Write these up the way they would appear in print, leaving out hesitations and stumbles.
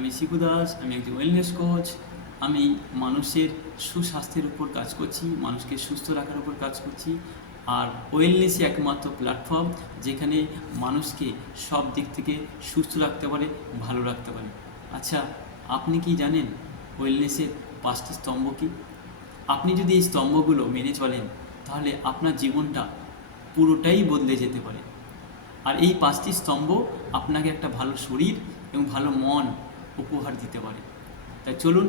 আমি শিবু দাস, আমি একজন ওয়েলনেস কোচ। আমি মানুষের সুস্বাস্থ্যের উপর কাজ করছি, মানুষকে সুস্থ রাখার উপর কাজ করছি। আর ওয়েলনেসই একমাত্র প্ল্যাটফর্ম যেখানে মানুষকে সব দিক থেকে সুস্থ রাখতে পারে, ভালো রাখতে পারে। আচ্ছা, আপনি কি জানেন ওয়েলনেসের 5টি স্তম্ভ কী? আপনি যদি এই স্তম্ভগুলো মেনে চলেন তাহলে আপনার জীবনটা পুরোটাই বদলে যেতে পারে। আর এই 5টি স্তম্ভ আপনাকে একটা ভালো শরীর এবং ভালো মন উপহার দিতে পারে। তাই চলুন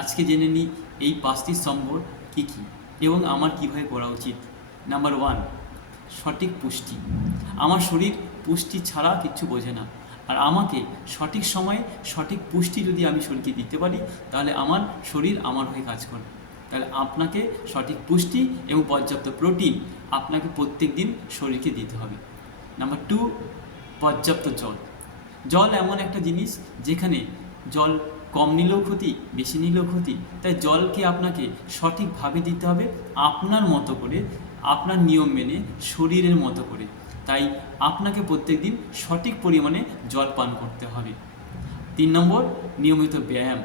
আজকে জেনে নিই এই 5টি স্তম্ভ কী কী এবং আমার কীভাবে করা উচিত। নাম্বার 1, সঠিক পুষ্টি। আমার শরীর পুষ্টি ছাড়া কিচ্ছু বোঝে না। আর আমাকে সঠিক সময়ে সঠিক পুষ্টি যদি আমি শরীরকে দিতে পারি তাহলে আমার শরীর আমার হয়ে কাজ করবে। তাহলে আপনাকে সঠিক পুষ্টি এবং পর্যাপ্ত প্রোটিন আপনাকে প্রত্যেক দিন শরীরকে দিতে হবে। নাম্বার 2, পর্যাপ্ত জল। জল এমন একটা জিনিস যেখানে জল কম নিলেও ক্ষতি, বেশি নিলেও ক্ষতি। তাই জলকে আপনাকে সঠিকভাবে দিতে হবে, আপনার মতো করে, আপনার নিয়ম মেনে, শরীরের মতো করে। তাই আপনাকে প্রত্যেক দিন সঠিক পরিমাণে জল পান করতে হবে। 3 নম্বর, নিয়মিত ব্যায়াম।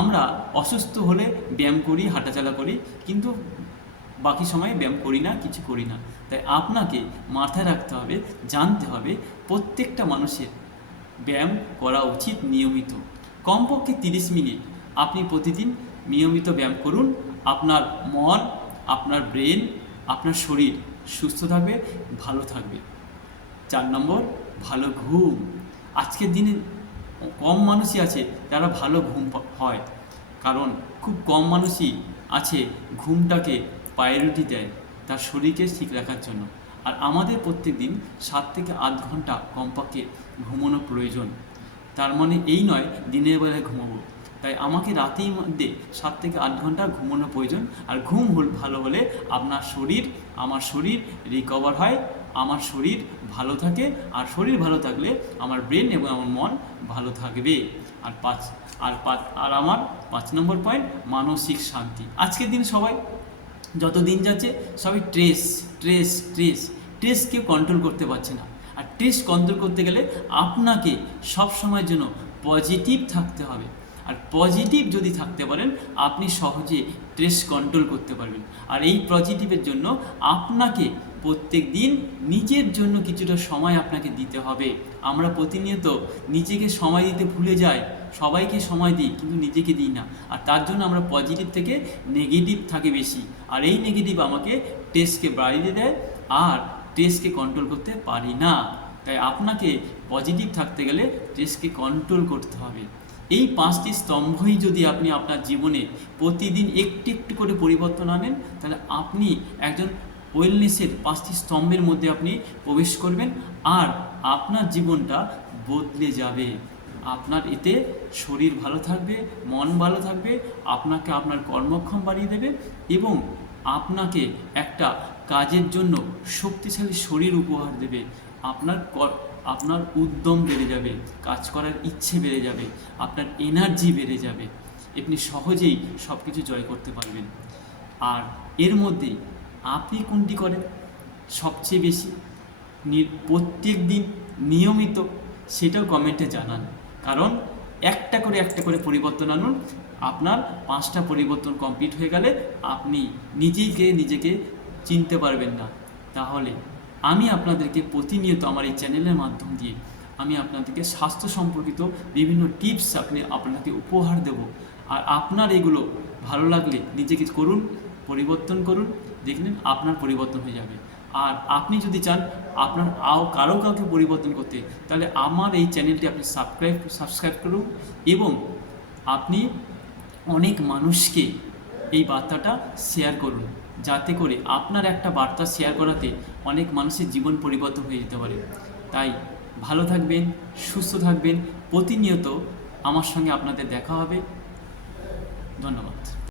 আমরা অসুস্থ হলে ব্যায়াম করি, হাঁটাচলা করি, কিন্তু বাকি সময় ব্যায়াম করি না, কিছু করি না। তাই আপনাকে মাথায় রাখতে হবে, জানতে হবে প্রত্যেকটা মানুষের ব্যায়াম করা উচিত নিয়মিত। কমপক্ষে 30 মিনিট আপনি প্রতিদিন নিয়মিত ব্যায়াম করুন। আপনার মন, আপনার ব্রেন, আপনার শরীর সুস্থ থাকবে, ভালো থাকবে। 4 নম্বর, ভালো ঘুম। আজকের দিনে কম মানুষই আছে যারা ভালো ঘুম হয়, কারণ খুব কম মানুষই আছে ঘুমটাকে প্রায়োরিটি দেয় তার শরীরকে ঠিক রাখার জন্য। আর আমাদের প্রত্যেক দিন 7 থেকে 8 ঘন্টা কমপক্ষে ঘুমানো প্রয়োজন। তার মানে এই নয় দিনের বেলায় ঘুমাবো। তাই আমাকে রাতের মধ্যে 7 থেকে 8 ঘন্টা ঘুমানো প্রয়োজন। আর ঘুম ভালো হলে আপনার শরীর, আমার শরীর রিকভার হয়, আমার শরীর ভালো থাকে। আর শরীর ভালো থাকলে আমার ব্রেন এবং আমার মন ভালো থাকবে। আর আমার 5 নম্বর পয়েন্ট, মানসিক শান্তি। আজকের দিন সবাই, যত দিন যাচ্ছে সবাই স্ট্রেস কেউ কন্ট্রোল করতে পারছে না। আর স্ট্রেস কন্ট্রোল করতে গেলে আপনাকে সব সময়ের জন্য পজিটিভ থাকতে হবে। আর পজিটিভ যদি থাকতে পারেন আপনি সহজে স্ট্রেস কন্ট্রোল করতে পারবেন। আর এই পজিটিভের জন্য আপনাকে প্রত্যেক দিন নিজের জন্য কিছুটা সময় আপনাকে দিতে হবে। আমরা প্রতিনিয়ত নিজেকে সময় দিতে ভুলে যাই, সবাইকে সময় দিই কিন্তু নিজেকে দিই না। আর তার জন্য আমরা পজিটিভ থেকে নেগেটিভ থাকে বেশি। আর এই নেগেটিভ আমাকে স্ট্রেসকে বাড়িয়ে দেয় আর স্ট্রেসকে কন্ট্রোল করতে পারি না। তাই আপনাকে পজিটিভ থাকতে গেলে স্ট্রেসকে কন্ট্রোল করতে হবে। এই 5টি স্তম্ভই যদি আপনি আপনার জীবনে প্রতিদিন একটু একটু করে পরিবর্তন আনেন তাহলে আপনি একজন ওয়েলনেসের 5টি স্তম্ভের মধ্যে আপনি প্রবেশ করবেন। আর আপনার জীবনটা বদলে যাবে। আপনার এতে শরীর ভালো থাকবে, মন ভালো থাকবে, আপনাকে আপনার কর্মক্ষম বাড়িয়ে দেবে এবং আপনাকে একটা কাজের জন্য শক্তিশালী শরীর উপহার দেবে। আপনার উদ্যম বেড়ে যাবে, কাজ করার ইচ্ছে বেড়ে যাবে, আপনার এনার্জি বেড়ে যাবে। আপনি সহজেই সব কিছু জয় করতে পারবেন। আর এর মধ্যে আপনি কোনটি করেন সবচেয়ে বেশি, প্রত্যেক দিন নিয়মিত, সেটাও কমেন্টে জানান। কারণ একটা করে পরিবর্তন আনুন। আপনার 5টা পরিবর্তন কমপ্লিট হয়ে গেলে আপনি নিজেকে চিনতে পারবেন না। তাহলে আমি আপনাদেরকে প্রতিনিয়ত আমার এই চ্যানেলের মাধ্যম দিয়ে আমি আপনাদেরকে স্বাস্থ্য সম্পর্কিত বিভিন্ন টিপস আপনাকে উপহার দেব। আর আপনার এগুলো ভালো লাগলে নিজেকে করুন, পরিবর্তন করুন, দেখলেন আপনার পরিবর্তন হয়ে যাবে। আর আপনি যদি চান আপনার কাউকে পরিবর্তন করতে, তাহলে আমার এই চ্যানেলটি আপনি সাবস্ক্রাইব করুন এবং আপনি অনেক মানুষকে এই বার্তাটা শেয়ার করুন, যাতে করে আপনার একটা বার্তা শেয়ার করাতে অনেক মানুষের জীবন পরিবর্তন হয়ে যেতে পারে। তাই ভালো থাকবেন, সুস্থ থাকবেন, প্রতিনিয়ত আমার সঙ্গে আপনাদের দেখা হবে। ধন্যবাদ।